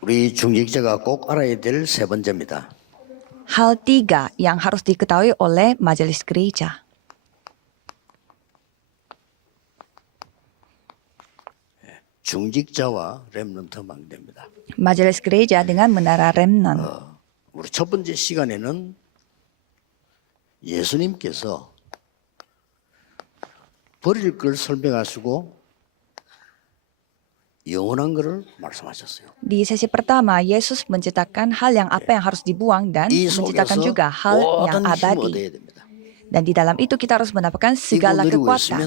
우리 중직자가 꼭 알아야 될 세 번째입니다. Hal tiga yang harus diketahui oleh majelis gereja. 중직자와 렘넌트 망대입니다. Majelis gereja dengan menara remnant. 우리 첫 번째 시간에는 예수님께서 버릴 걸 설명하시고 영원한 것을 말씀하셨어요. Di sesi pertama, Yesus menceritakan hal yang apa yang harus dibuang dan 이 menceritakan 속에서 juga hal yang 모든 힘을 abadi. 얻어야 됩니다. Dan di dalam itu kita harus mendapatkan 이거 segala 누리고 kekuatan. 있으면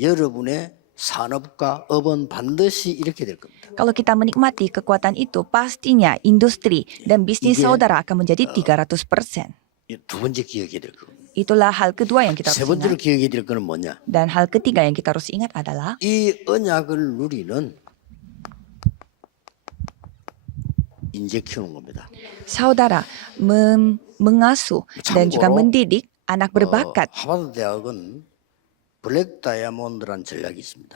여러분의 산업과 업은 반드시 이렇게 될 겁니다. Kalau kita menikmati kekuatan itu, pastinya industri dan bisnis 이게, saudara akan menjadi 300%. 이 두 번째 기억해야 될 겁니다. Itulah hal kedua yang kita 세 harus 번째로 ingat. 기억해야 될 거는 뭐냐? Dan hal ketiga yang kita harus ingat adalah 이 언약을 누리는 인재 키우는 겁니다. saudara mengasuh dan juga 참고로, mendidik anak berbakat. 하버드 대학은 블랙 다이아몬드라는 전략이 있습니다.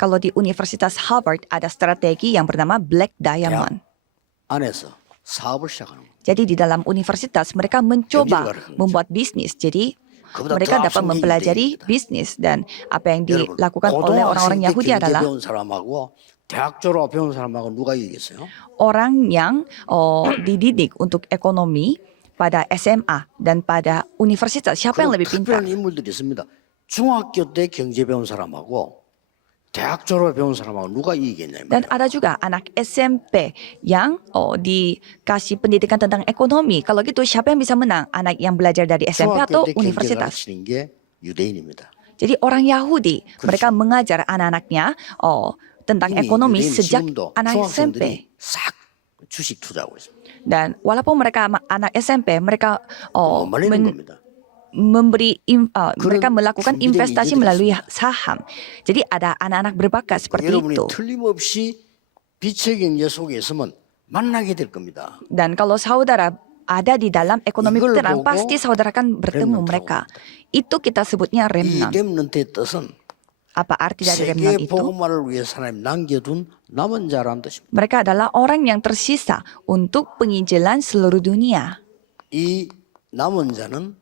Kalau di Universitas Harvard ada strategi yang bernama Black Diamond. 안에서 사업을 시작하는 겁니다. Jadi di dalam universitas mereka mencoba 경제를 membuat bisnis. Jadi 그보다 mereka 더 dapat 앞선 게 mempelajari 유대인입니다. bisnis dan apa yang 여러분, dilakukan oleh orang-orang 고등학생 때 Yahudi 경제 adalah 배운 사람하고 대학 졸업 배운 사람하고 누가 이기겠어요? orang yang dididik untuk ekonomi pada SMA dan pada universitas. Siapa yang lebih pintar? 특별한 인물들이 있습니다. 중학교 때 경제 배운 사람하고 대학 졸업 배운 사람하고 누가 이기겠냐. Dan ada juga anak SMP yang dikasih pendidikan tentang ekonomi. Kalau gitu siapa yang bisa menang? Anak yang belajar dari SMP atau 중학교 때 경제를 universitas? 가르치는 게 유대인입니다. Jadi orang Yahudi, mereka mengajar anak-anaknya tentang 이미 ekonomi 유대인 sejak 지금도 anak SMP. 중학생들이 싹 주식 투자하고 있습니다. Dan walaupun mereka anak SMP, mereka 말리는 겁니다. mereka melakukan 준비된 investasi 인재들이 melalui 있습니다. saham. Jadi ada anak-anak berbakat seperti 여러분이 itu. 틀림없이 빛의 경제 속에 있으면 만나게 될 겁니다. Dan kalau saudara ada di dalam ekonomi 이걸 terang, 보고 pasti saudara akan bertemu remnant mereka. Itu kita sebutnya 이 remnant. 렘넌트의 뜻은 Apa arti dari remnant 세계 itu? 복음화를 위해서 하나님 남겨둔 남은 자라는 뜻입니다. Mereka adalah orang yang tersisa untuk penginjilan seluruh dunia. 이 남은 자는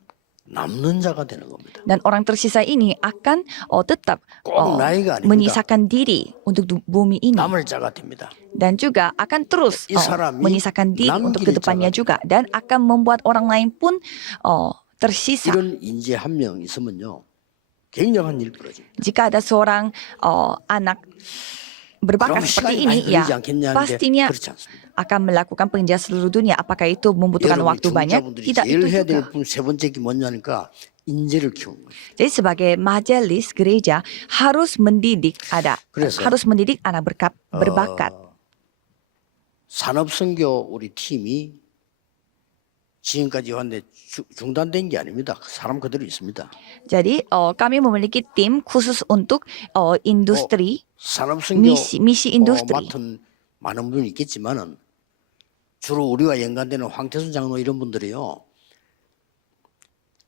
남는 자가 되는 겁니다. Dan orang tersisa ini akan tetap 꼭 나이가 아닙니다. menyisakan diri untuk bumi ini. 남을 자가 됩니다. Dan juga akan terus 이 사람이 menyisakan diri untuk 남길 kedepannya 자가 juga. Dan akan membuat orang lain pun tersisa. 이런 인재 한 명 있으면요. 굉장한 일 벌어집니다. Jika ada seorang anak berbakat 그럼 seperti 시간이 ini, 많이 ya 걸리지 않겠냐는데 pastinya 그렇지 않습니다. akan melakukan penginjilan seluruh dunia. Apakah itu membutuhkan 여러분 waktu banyak? 중자분들이 Tidak 제일 itu 해야 juga. 될 세 번째 게 뭐냐니까 인재를 키우는 거예요. Jadi sebagai majelis gereja harus mendidik 그래서, harus mendidik anak berbakat. 산업선교 우리 팀이 지금까지 왔는데 중단된 게 아닙니다. 사람 그대로 있습니다. Jadi kami memiliki tim khusus untuk industri, 산업선교 misi industri. 맡은 많은 분이 있겠지만은 주로 우리와 연관되는 황태순 장로 이런 분들이요.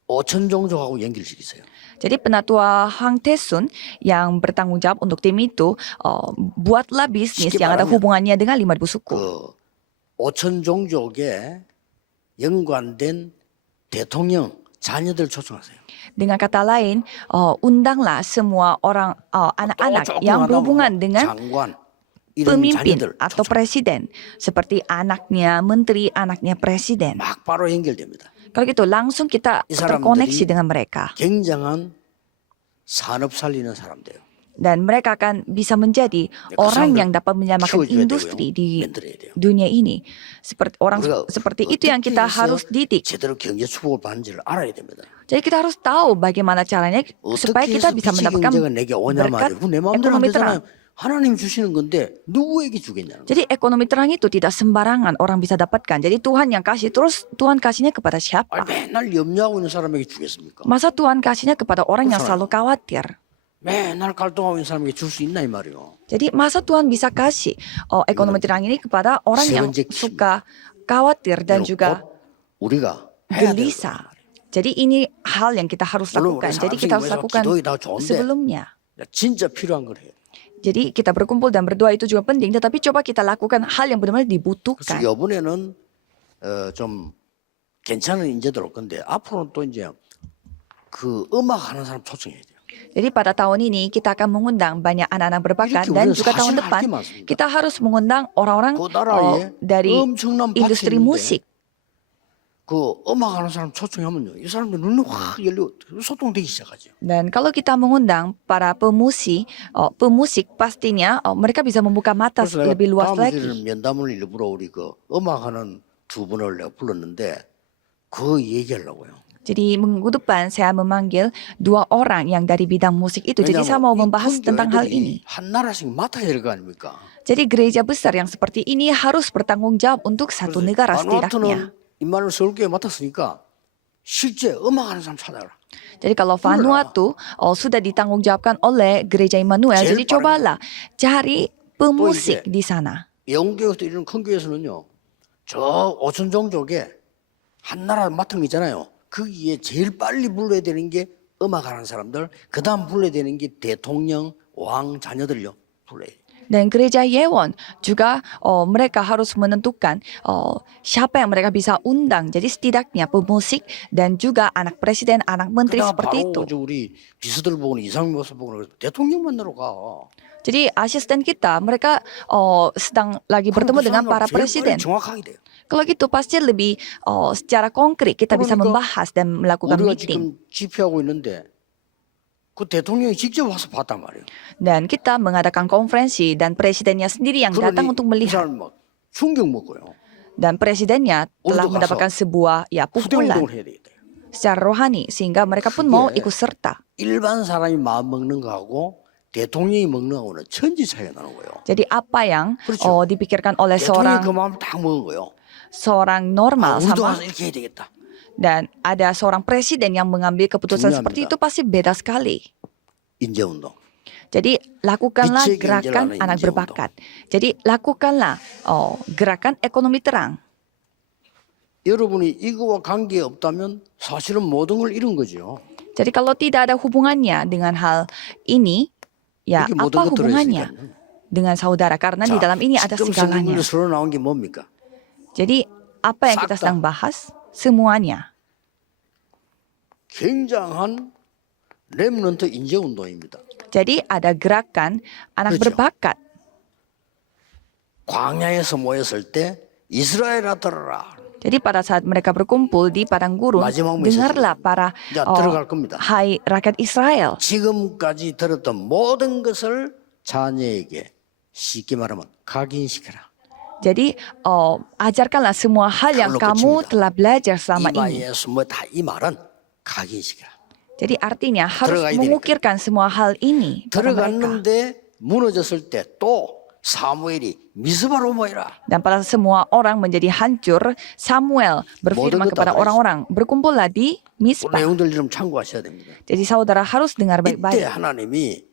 5천 종족하고 연결시키세요. Jadi penatua Hang Tae-sun yang bertanggung jawab untuk tim itu buatlah bisnis 쉽게 yang ada 말하면 hubungannya dengan 5,000 suku. 그 5천 종족에 연관된 대통령 자녀들 초청하세요. Dengan kata lain, undanglah semua orang anak-anak yang berhubungan dengan 장관 이런 pemimpin 자녀들 atau 초청. presiden, seperti anaknya menteri, anaknya presiden. 막 바로 연결됩니다. Kalau gitu langsung kita 이 사람들이 terkoneksi dengan mereka 굉장한 산업 살리는 사람들. dan mereka akan bisa menjadi 그 orang 사람들 yang dapat menyelamatkan 키워줘야 industri 되고요. di 만들어야 돼요. dunia ini. Seperti orang 우리가 seperti itu yang 어떻게 kita 해서 harus didik. 제대로 경제 축복을 받는지를 알아야 됩니다. Jadi kita harus tahu bagaimana caranya supaya 어떻게 kita 해서 bisa 빛의 mendapatkan 경제가 내게 오냐 berkat 말이에요. 내 마음대로 안 ekonomi 되잖아요. terang. 하나님 주시는 건데 누구에게 주겠냐는 거예요. Jadi ekonomi terang itu tidak sembarangan orang bisa dapatkan. Jadi Tuhan yang kasih, terus Tuhan kasihnya kepada siapa? 맨날 염려하고 있는 사람에게 주겠습니까? Masa Tuhan kasihnya kepada orang yang 그렇잖아요. selalu khawatir? 맨날 갈등하고 있는 사람에게 줄 수 있나 이 말이요. Jadi masa Tuhan bisa kasih ekonomi terang ini kepada orang yang suka khawatir dan juga 우리가 해야 되는 gelisah. Jadi ini hal yang kita harus 물론 우리 lakukan. Jadi kita harus 사람생이 lakukan 기도가 다 좋은데 sebelumnya. 진짜 필요한 걸 해요. Jadi kita berkumpul dan berdoa itu juga penting, tetapi coba kita lakukan hal yang benar-benar 그래서 dibutuhkan. 이번에는 좀 괜찮은 인재들 올 건데 앞으로는 또 이제 그 음악 하는 사람 초청해야 돼요. Jadi pada tahun ini kita akan mengundang banyak anak-anak berbakat 이렇게 dan 우리는 juga tahun 사실 할 depan 게 많습니다. kita harus mengundang orang-orang 그 나라에 dari 엄청난 밭이 industri 있는데 musik. 그 음악 하는 사람 초청하면요, 이 사람들 눈이 확 열리고 소통되기 시작하죠. Dan kalau kita mengundang para pemusik pastinya mereka bisa membuka mata 그래서 내가 lebih luas 다음 lagi. 주에는 면담을 일부러 우리 그 음악하는 두 분을 내가 불렀는데 그 얘기하려고요. Jadi minggu depan saya memanggil 2 orang yang dari bidang musik itu. Jadi saya mau membahas tentang hal ini. 한 나라씩 맡아야 될 거 아닙니까? Jadi gereja besar yang seperti ini harus bertanggung jawab untuk satu negara setidaknya. 바누아투는 임마누엘 서울교회 맡았으니까 실제 음악하는 사람 찾아라. Jadi kalau Vanuatu sudah ditanggung jawabkan oleh gereja Immanuel, 제일 jadi cobalah cari pemusik di sana. 영교회에서 이런 큰 교회에서는요, 저 오천종족에 한 나라 맡은 거 있잖아요. 거기에 제일 빨리 불러야 되는 게 음악하는 사람들, 그 다음 불러야 되는 게 대통령, 왕, 자녀들요 불러야 돼요. Dan gereja Yewon juga mereka harus menentukan siapa yang mereka bisa undang. Jadi setidaknya pemusik dan juga anak presiden, anak menteri 그다음 seperti itu. 바로 우리 비서들 보고는 이상민 목사 보고는 대통령 만나러 가. Jadi asisten kita mereka sedang lagi bertemu dengan para presiden. 정확하게 돼요. Kalau gitu pasti lebih secara konkret kita bisa 그러니까 membahas dan melakukan 우리가 meeting. 지금 집회하고 있는데 그 대통령이 직접 와서 봤단 말이에요. Dan kita mengadakan konferensi dan presidennya sendiri yang datang untuk 이 melihat. 사람 막 충격 먹고요. Dan presidennya telah 우리도 mendapatkan sebuah pukulan 후대운동을 해야 되겠다. secara rohani sehingga mereka pun mau 그게 ikut serta. 일반 사람이 마음 먹는 거하고 대통령이 먹는 거하고는 천지 차이가 나는 거예요. Jadi apa yang 그렇죠. dipikirkan oleh 대통령이 그 seorang 마음을 딱 먹은 거예요. normal 우리도 sama 가서 이렇게 해야 되겠다. dan ada seorang presiden yang mengambil keputusan seperti 중요합니다. itu pasti beda sekali. 인재운동. Jadi lakukanlah 빛의 gerakan 경제라는 anak 인재 berbakat. Jadi lakukanlah gerakan ekonomi terang. 여러분이 이거와 관계 없다면 사실은 모든 걸 잃은 거죠. Jadi kalau tidak ada hubungannya dengan hal ini, ya 이게 모든 apa 것 hubungannya 들어있으니까. dengan saudara? Karena di dalam ini ada 지금 segalanya. 성경으로 서로 나온 게 뭡니까? Jadi apa yang kita 싹 다. sedang bahas? Semuanya. 굉장한 렘넌트 인재 운동입니다. Jadi ada gerakan anak 그렇죠. berbakat. 광야에서 모였을 때 이스라엘아 들어라. Jadi pada saat mereka berkumpul di padang gurun, 마지막 메시지. dengarlah para 자, 들어갈 겁니다. hai rakyat Israel. 지금까지 들었던 모든 것을 자녀에게 쉽게 말하면 각인시켜라. Jadi ajarkanlah semua hal yang 그걸로 kamu 끝입니다. telah belajar selama ini. 이마에 숨어 다 이 말은 각인시켜라. Jadi artinya harus 들어가야 mengukirkan semua hal ini pada mereka. 들어갔는데 무너졌을 때 또 사무엘이 미스바로 모이라. Dan pada semua orang menjadi hancur, Samuel berfirman 모든 것 kepada 다 orang-orang, berkumpullah di 그 Mispa. 내용들 좀 참고하셔야 됩니다. Jadi saudara harus dengar 이때 baik-baik. 하나님이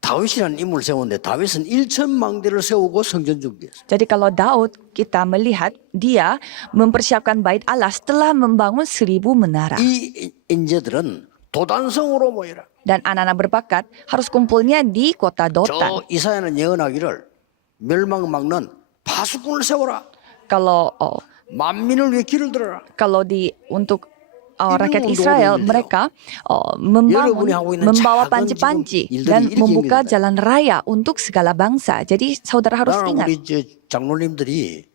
다윗이라는 인물을 세웠는데 다윗은 1,000망대를 세우고 성전 준비했어요. Jadi kalau Daud kita melihat dia mempersiapkan bait Allah setelah membangun 1000 menara. 이 인재들은 도단성으로 모여라. Dan anak-anak berbakat harus kumpulnya di kota Dotan. 저 이사야는 예언하기를 멸망 막는 파수꾼을 세워라. Kalau 만민을 위해 길을 들어라. kalau untuk rakyat 운동을 Israel 했는데요. mereka 여러분이 하고 있는 membawa 작은 panci-panci 지금 일들이 dan 이렇게 membuka 생깁니다. jalan raya untuk segala bangsa. Jadi saudara harus 나는 ingat. 우리 장로님들이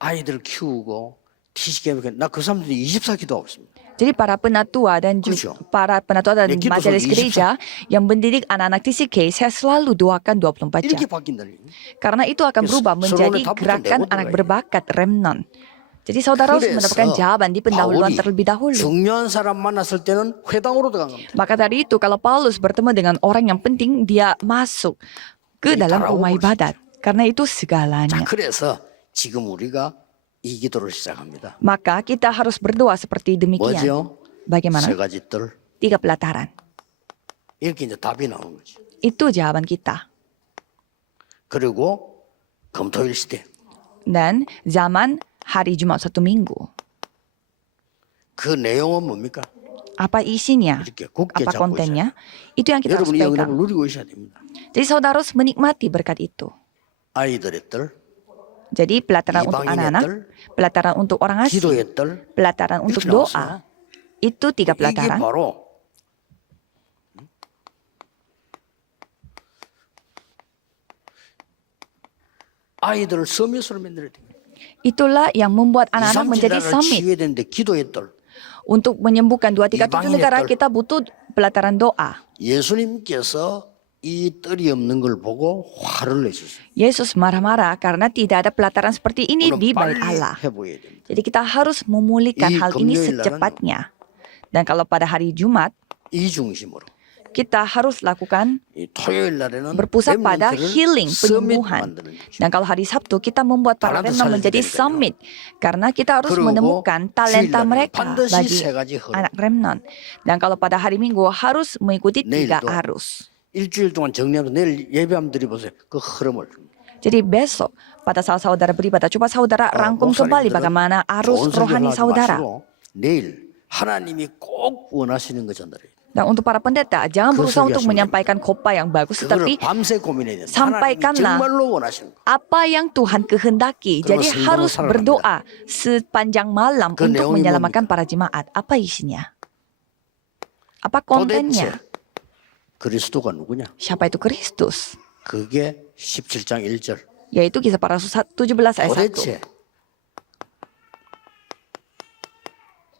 아이들 키우고 티시게임에 나그 사람들이 24기도 없습니다. Jadi para penatua dan juga 그렇죠. para penatua dan Kita majelis sudah gereja yang mendidik anak-anak TCK, saya selalu doakan 24 jam. 이렇게 바뀐다는 얘기예요. Karena itu akan berubah menjadi 서론에 답부터 gerakan 내고 anak 들어가야 berbakat remnon. Jadi saudara harus 그래서 mendapatkan jawaban di pendahuluan 바울이 terlebih dahulu. 중요한 사람 만났을 때는 회당으로 들어간 겁니다. Maka dari itu kalau Paulus bertemu dengan orang yang penting, dia masuk ke Ini dalam tarawih rumah 볼 수 ibadat. Karena itu 자, segalanya. 그래서 지금 우리가 이 기도를 시작합니다. Maka kita harus berdoa seperti demikian. 뭐죠? Bagaimana? 세 가지 뜰. 3 pelataran. 이렇게 이제 답이 나오는 거죠. Itu jawaban kita. 그리고 금토일 시대. Dan zaman hari Jumat 1 minggu. 그 내용은 뭡니까? Apa isinya? 이렇게 굳게 Apa 잡고 있어야 kontennya? Itu yang kita harus 여러분이 이 응답을 pegang. 누리고 있어야 됩니다. Jadi saudara harus menikmati berkat itu. 아이들의 뜰, Jadi pelataran untuk 이방인의 anak-anak, 뜰, pelataran untuk orang asing, 기도의 뜰, pelataran untuk 이렇게 나왔어요. doa. Itu 3 이게 pelataran. 바로 아이들을 서밋으로 만들어야 됩니다. Itulah yang membuat 2, anak-anak 3, menjadi 7나라를 summit. 지휘해야 되는데 기도의 뜰. Untuk menyembuhkan 2, 3, 7 이방인의 negara 뜰. kita butuh pelataran doa. 예수님께서 이 뜰이 없는 걸 보고 화를 내셨어요. Yesus marah-marah karena tidak ada pelataran seperti ini 물론 di bait 빨리 Allah. 해보여야 됩니다. Jadi kita harus memulihkan 이 hal ini 금요일 날은 secepatnya. Dan kalau pada hari Jumat, 이 중심으로 kita harus lakukan 이 토요일 날에는 berpusat pada 렘넌트를 healing, 서밋 penyembuhan. 만드는 거죠. Dan kalau hari Sabtu kita membuat para Talenta remnant salib menjadi 되니까요. summit. Karena kita harus 그리고 menemukan talenta 주일날에는 mereka 반드시 bagi 세 가지 흐름. anak remnant. Dan kalau pada hari Minggu harus mengikuti 3 내일도 arus. 일주일 동안 정리하면서 내일 예배하면 드려보세요. 그 흐름을. Jadi besok pada saat saudara beribadah, coba saudara rangkum kembali 목사님들은 bagaimana arus 좋은 rohani 설교를 하지 saudara. 마시고 내일 하나님이 꼭 원하시는 거 전달해요. Dan untuk para pendeta, jangan 그 berusaha untuk 설교하시면 menyampaikan khotbah yang bagus, tetapi 그거를 밤새 고민해야 돼요. 하나님이 sampaikanlah 정말로 원하시는 거. apa yang Tuhan kehendaki. Kalau Jadi sembahmu harus salahkan berdoa sepanjang malam 그 untuk 내용이 menyelamatkan para jemaat. Apa isinya? Apa 도대체 kontennya? 그리스도가 누구냐? Siapa itu Kristus? 그게 17장 1절. Yaitu Kisah Para Rasul 17 ayat 1. 도대체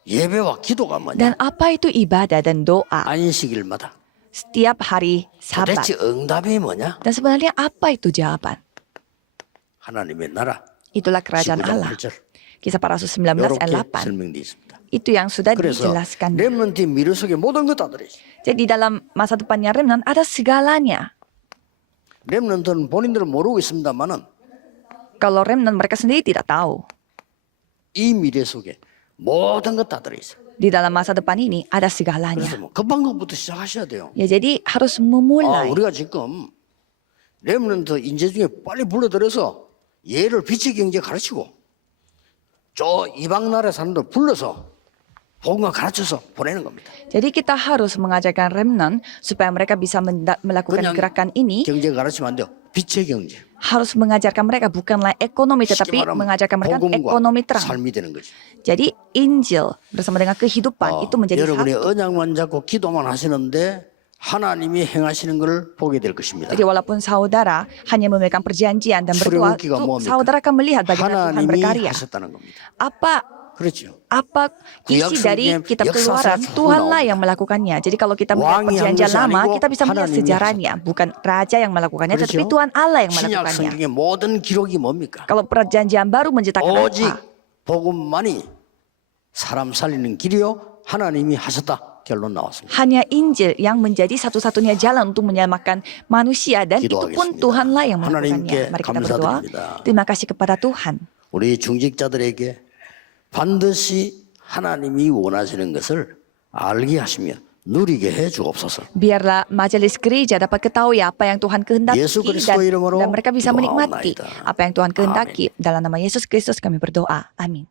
예배와 기도가 뭐냐? Dan apa itu ibadah dan doa 안식일마다. setiap hari Sabat? 도대체 응답이 뭐냐? Dan sebenarnya apa itu jawaban? 하나님의 나라. Itulah kerajaan 19장 Allah. 8절. Kisah Para Rasul 19 ayat 이렇게 8. 설명되어 있습니다. Itu yang sudah 그래서 dijelaskan. 렘넌트 미래 속에 모든 것 다 들어있어요. Jadi dalam masa depannya remnant ada segalanya. 렘넌트는 본인들은 모르고 있습니다만은 Kalau remnant mereka sendiri tidak tahu. 이 미래 속에 모든 것 다 들어있어요. Di dalam masa depan ini ada 그래서 segalanya. 뭐 급한 것부터 시작하셔야 돼요. Ya jadi harus 아, memulai. 우리가 지금 렘넌트 인재 중에 빨리 불러들여서 얘를 빛의 경제 가르치고 저 이방 나라 사람들 불러서 복음을 가르쳐서 보내는 겁니다. Jadi kita harus mengajarkan remnant supaya mereka bisa melakukan 그냥 gerakan ini. 경제 가르치면 안 돼요. 빛의 경제. Harus mengajarkan mereka bukanlah ekonomi 쉽게 tetapi 말하면 mengajarkan mereka 복음과 ekonomi terang. 삶이 되는 거죠. Jadi Injil bersama dengan kehidupan itu menjadi 여러분이 satu. 언약만 잡고 기도만 하시는데 하나님이 행하시는 걸 보게 될 것입니다. Jadi walaupun saudara hanya memegang perjanjian dan berdoa, 출애굽기가 tuh 뭡니까? saudara akan melihat bagaimana Tuhan 하나님이 berkarya. 하셨다는 겁니다. Apa 그렇죠. isi dari 구약 kitab 역사사 keluaran? 쭉 Tuhanlah 나옵니다. yang melakukannya. Jadi kalau kita melihat 왕이 한 perjanjian 것이 lama, 아니고 kita bisa melihat 하나님이 sejarahnya. Bukan raja yang melakukannya, tetapi 그렇죠? Tuhan Allah yang 신약 melakukannya. 성경의 모든 기록이 뭡니까? Kalau perjanjian baru menceritakan 오직 apa? 복음만이 사람 살리는 길이요 하나님이 하셨다. 결론 나왔습니다. Hanya Injil yang menjadi satu-satunya jalan untuk menyelamatkan manusia dan itu pun 기도하겠습니다. Tuhanlah yang 하나님께 melakukannya. Mari kita berdoa. 감사드립니다. Terima kasih kepada Tuhan. 우리 중직자들에게 반드시 하나님이 원하시는 것을 알게 하시며 누리게 해 주옵소서. Biarlah majelis gereja dapat ketahui apa yang Tuhan kehendaki 예수 그리스도 이름으로 dan mereka bisa menikmati 기도하옵나이다. apa yang Tuhan kehendaki. Dalam nama Yesus Kristus kami berdoa. Amin.